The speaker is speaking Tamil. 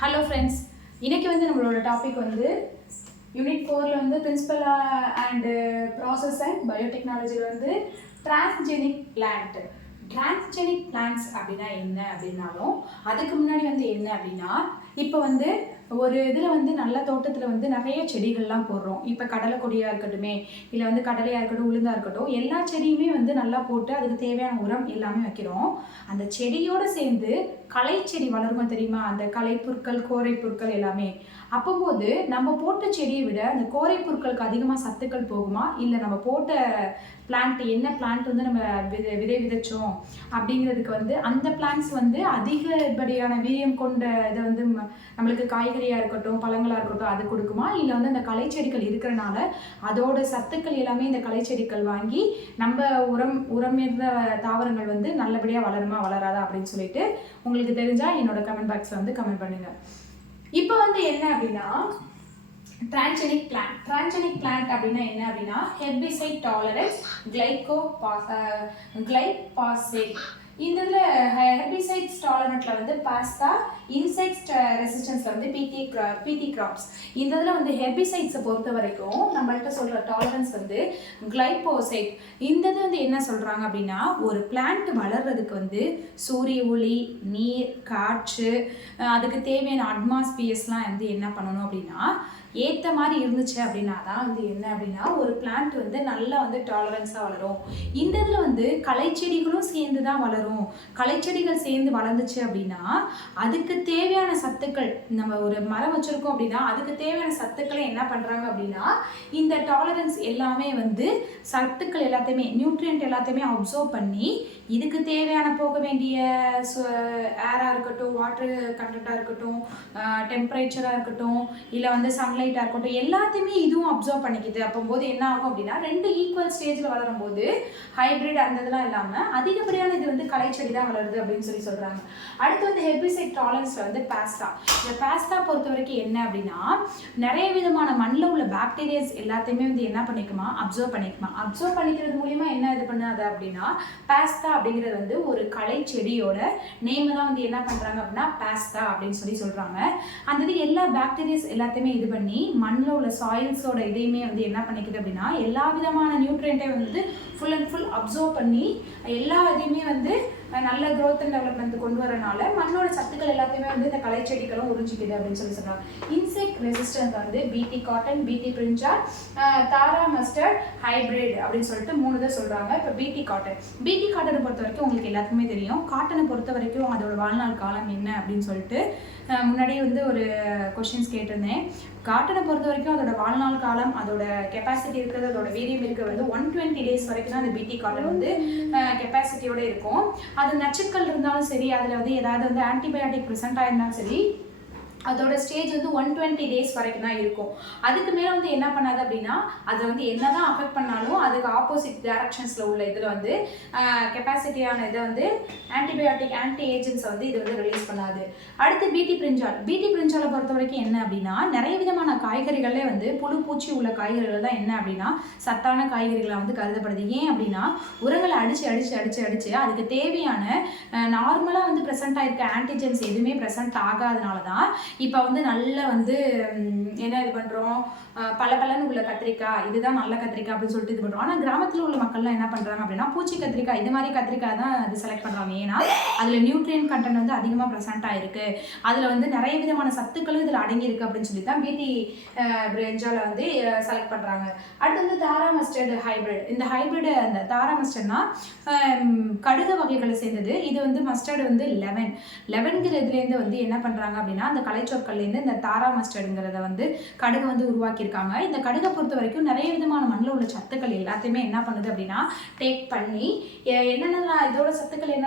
ஹலோ ஃப்ரெண்ட்ஸ், இன்றைக்கி நம்மளோட topic unit 4 principle and process and பயோடெக்னாலஜியில் டிரான்ஸ்ஜெனிக் பிளான்ட். டிரான்ஸ்ஜெனிக் பிளான்ட்ஸ் அப்படின்னா என்ன அப்படின்னாலும் அதுக்கு முன்னாடி என்ன அப்படின்னா, இப்போ ஒரு இதில் நல்ல தோட்டத்தில் நிறைய செடிகள்லாம் போடுறோம். இப்போ கடலை கொடியாக இருக்கட்டுமே, இல்லை கடலையாக இருக்கட்டும், உளுந்தாக இருக்கட்டும், எல்லா செடியுமே நல்லா போட்டு அதுக்கு தேவையான உரம் எல்லாமே வைக்கிறோம். அந்த செடியோடு சேர்ந்து களை செடி வளருமா தெரியுமா? அந்த களைப்புற்கள், கோரை புற்கள் எல்லாமே. அப்போது நம்ம போட்ட செடியை விட அந்த கோரை புற்களுக்கு அதிகமாக சத்துக்கள் போகுமா, இல்லை நம்ம போட்ட பிளான்ட் என்ன பிளான்ட் நம்ம விதை விதைச்சோம் அப்படிங்கிறதுக்கு அந்த பிளான்ட்ஸ் அதிகப்படியான வீரியம் கொண்ட இதை நம்மளுக்கு காய்கறியாக இருக்கட்டும், பழங்களாக இருக்கட்டும் அது கொடுக்குமா, இல்லை அந்த களைச்செடிகள் இருக்கிறனால அதோட சத்துக்கள் எல்லாமே இந்த களைச்செடிகள் வாங்கி நம்ம உரமிடுற தாவரங்கள் நல்லபடியாக வளருமா வளராதா அப்படின்னு சொல்லிட்டு உங்களுக்கு தெரிஞ்சால் என்னோட கமெண்ட் பாக்ஸில் கமெண்ட் பண்ணுங்கள். இப்போ என்ன அப்படின்னா, டிரான்ஸ்ஜெனிக் பிளான்ட் அப்படின்னா என்ன அப்படின்னா, ஹெர்பிசைட் டாலரன்ஸ் கிளைபாசேட். இந்த இதில் ஹெர்பிசைட்ஸ் டாலரண்ட்ல பாஸ்தா, இன்செக்ட் ரெசிஸ்டன்ஸ்ல பிடி கிராப்ஸ். இந்த இதில் ஹெர்பிசைட்ஸை பொறுத்த வரைக்கும் நம்மள்கிட்ட சொல்கிற டாலரன்ஸ் கிளைபோசைட். இந்த இது என்ன சொல்கிறாங்க அப்படின்னா, ஒரு பிளான்ட் வளர்றதுக்கு சூரிய ஒளி, நீர், காற்று, அதுக்கு தேவையான அட்மாஸ்பியர்ஸ்லாம் என்ன பண்ணணும் அப்படின்னா ஏற்ற மாதிரி இருந்துச்சு அப்படின்னா தான் என்ன அப்படின்னா ஒரு பிளான்ட் நல்லா டாலரன்ஸாக வளரும். இந்த இதில் களைச்செடிகளும் சேர்ந்து தான் வளரும். களைச்செடிகள் சேர்ந்து வளர்ந்துச்சு அப்படின்னா அதுக்கு தேவையான சத்துக்கள், நம்ம ஒரு மரம் வச்சுருக்கோம் அப்படின்னா அதுக்கு தேவையான சத்துக்களை என்ன பண்ணுறாங்க அப்படின்னா இந்த டாலரன்ஸ் எல்லாமே சத்துக்கள் எல்லாத்தையுமே, நியூட்ரியன்ட் எல்லாத்தையுமே அப்சர்வ் பண்ணி இதுக்கு தேவையான போக வேண்டிய ஏராக இருக்கட்டும், வாட்டர் கண்டென்ட்டாக இருக்கட்டும், டெம்பரேச்சராக இருக்கட்டும், இல்லை சன்லைட்டாக இருக்கட்டும், எல்லாத்தையுமே இதுவும் அப்சர்வ் பண்ணிக்கிது. அப்போது என்ன ஆகும் அப்படின்னா ரெண்டு ஈக்குவல் ஸ்டேஜில் வளரும் போது ஹைப்ரிட் அந்த இதெல்லாம் இல்லாமல் அதிகப்படியான இது களைச்செடி தான் வளருது அப்படின்னு சொல்கிறாங்க. அடுத்து ஹெர்பிசைட் டாலரன்ஸ்ல பாஸ்தா. இந்த பாஸ்தா பொறுத்த வரைக்கும் என்ன அப்படின்னா, நிறைய விதமான மண்ணில் உள்ள பாக்டீரியாஸ் எல்லாத்தையுமே என்ன பண்ணிக்குமா, அப்சர்வ் பண்ணிக்கிறது மூலியமா என்ன இது பண்ணாது அப்படின்னா பாஸ்தா அப்படிங்கிறது ஒரு களை செடியோட நேம் தான் என்ன பண்றாங்க அப்படின்னா பாஸ்தா அப்படின்னு சொல்றாங்க. அந்த எல்லா பாக்டீரியாஸ் எல்லாத்தையுமே இது பண்ணி மண்ணில் உள்ள சாயில்ஸோட இதையுமே என்ன பண்ணிக்குது அப்படின்னா எல்லா விதமான நியூட்ரியன்ட்டை ஃபுல் அண்ட் ஃபுல் அப்சர்வ் பண்ணி எல்லா இதையுமே நல்ல க்ரோத் அண்ட் டெவலப்மெண்ட் கொண்டு வரனால மண்ணோட சத்துக்கள் எல்லாத்தையுமே இந்த களைச்செடிகளும் உறிஞ்சிக்குது அப்படின்னு சொல்றாங்க. இன்செக்ட் ரெசிஸ்டன்ஸ் பிடி காட்டன், பிடி பிரிஞ்சால், தாரா மஸ்டர்ட், ஹைப்ரிட் அப்படின்னு சொல்லிட்டு 3 தான் சொல்றாங்க. இப்போ பிடி காட்டனை பொறுத்த வரைக்கும் உங்களுக்கு எல்லாத்துக்குமே தெரியும். காட்டனை பொறுத்த வரைக்கும் அதோட வாழ்நாள் காலம் என்ன அப்படின்னு சொல்லிட்டு முன்னாடியே ஒரு கொஸ்டின்ஸ் கேட்டிருந்தேன். காட்டனை பொறுத்த வரைக்கும் அதோட வாழ்நாள் காலம், அதோட கெப்பாசிட்டி இருக்கிறது, அதோட வீரியம் இருக்கிறது 120 days வரைக்கும் தான் அந்த பிடி காட்டன் கெப்பாசிட்டியோட இருக்கும். அது நச்சுக்கள் இருந்தாலும் சரி, அதில் ஏதாவது ஆன்டிபயோட்டிக் ப்ரெசென்ட் ஆயிருந்தாலும் சரி, அதோட ஸ்டேஜ் 120 days வரைக்கும் தான் இருக்கும். அதுக்கு மேலே என்ன பண்ணாது அப்படின்னா அதை என்னதான் அஃபெக்ட் பண்ணாலும் அதுக்கு ஆப்போசிட் டைரக்ஷன்ஸில் உள்ள இதில் கெப்பாசிட்டியான இதை ஆன்டிபயோட்டிக், ஆன்டி ஏஜென்ட்ஸை இது ரிலீஸ் பண்ணாது. அடுத்து பிடி பிரிஞ்சாலை பொறுத்த வரைக்கும் என்ன அப்படின்னா, நிறைய விதமான காய்கறிகளே புழு பூச்சி உள்ள காய்கறிகள் தான் என்ன அப்படின்னா சத்தான காய்கறிகளை கருதப்படுது. ஏன் அப்படின்னா உரங்களை அடிச்சு அதுக்கு தேவையான நார்மலாக ப்ரெசென்ட் ஆயிருக்க ஆன்டிஜென்ஸ் எதுவுமே ப்ரெசென்ட் ஆகாதனால தான் இப்போ நல்ல என்ன இது பண்ணுறோம், பலன்னு உள்ள கத்திரிக்காய், இதுதான் நல்ல கத்திரிக்காய் அப்படின்னு சொல்லிட்டு இது பண்ணுறோம். ஆனால் கிராமத்தில் உள்ள மக்கள்லாம் என்ன பண்ணுறாங்க அப்படின்னா பூச்சி கத்திரிக்காய், இது மாதிரி கத்திரிக்காய் தான் இது செலக்ட் பண்ணுறாங்க. ஏன்னா அதில் நியூட்ரியன் கண்டென்ட் அதிகமாக ப்ரெசென்ட் ஆயிருக்கு, அதில் நிறைய விதமான சத்துக்களும் இதில் அடங்கியிருக்கு அப்படின்னு சொல்லி தான் பிடி பிரிஞ்சால செலக்ட் பண்ணுறாங்க. அடுத்து தாரா மஸ்டர்ட் ஹைப்ரிட். இந்த ஹைப்ரிட் அந்த தாரா மஸ்டர்ட்னா கடுகு வகைகளை சேர்ந்தது. இது மஸ்டர்டு 11 இதுலேருந்து என்ன பண்ணுறாங்க அப்படின்னா அந்த கலைச்சொற்கள்லேருந்து இந்த தாரா மஸ்டர்டுங்கிறத கடுகு உருவாக்கியிருக்காங்க. இந்த கடுகை பொறுத்த வரைக்கும் நிறைய விதமான மண்ணில் உள்ள சத்துக்கள் எல்லாத்தையுமே என்ன பண்ணுது அப்படின்னா டேக் பண்ணி என்னென்ன இதோட சத்துக்கள் என்ன